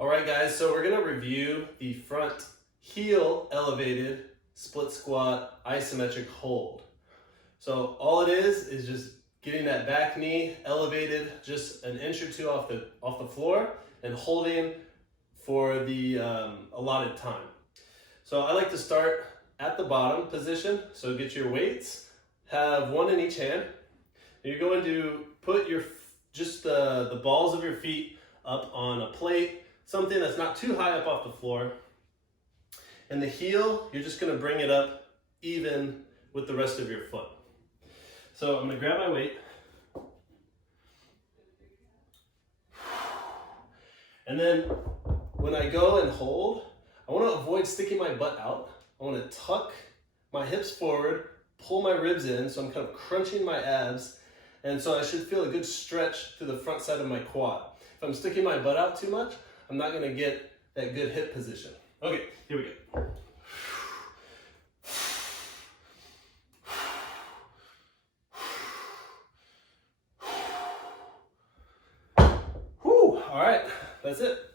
All right, guys, so we're gonna review the front heel elevated split squat isometric hold. So all it is just getting that back knee elevated just an inch or two off the floor and holding for the allotted time. So I like to start at the bottom position. So get your weights, have one in each hand. You're going to put just the balls of your feet up on a plate, something that's not too high up off the floor. And the heel, you're just gonna bring it up even with the rest of your foot. So I'm gonna grab my weight. And then when I go and hold, I wanna avoid sticking my butt out. I wanna tuck my hips forward, pull my ribs in, so I'm kind of crunching my abs. And so I should feel a good stretch through the front side of my quad. If I'm sticking my butt out too much, I'm not gonna get that good hip position. Okay, here we go. Whew, all right, that's it.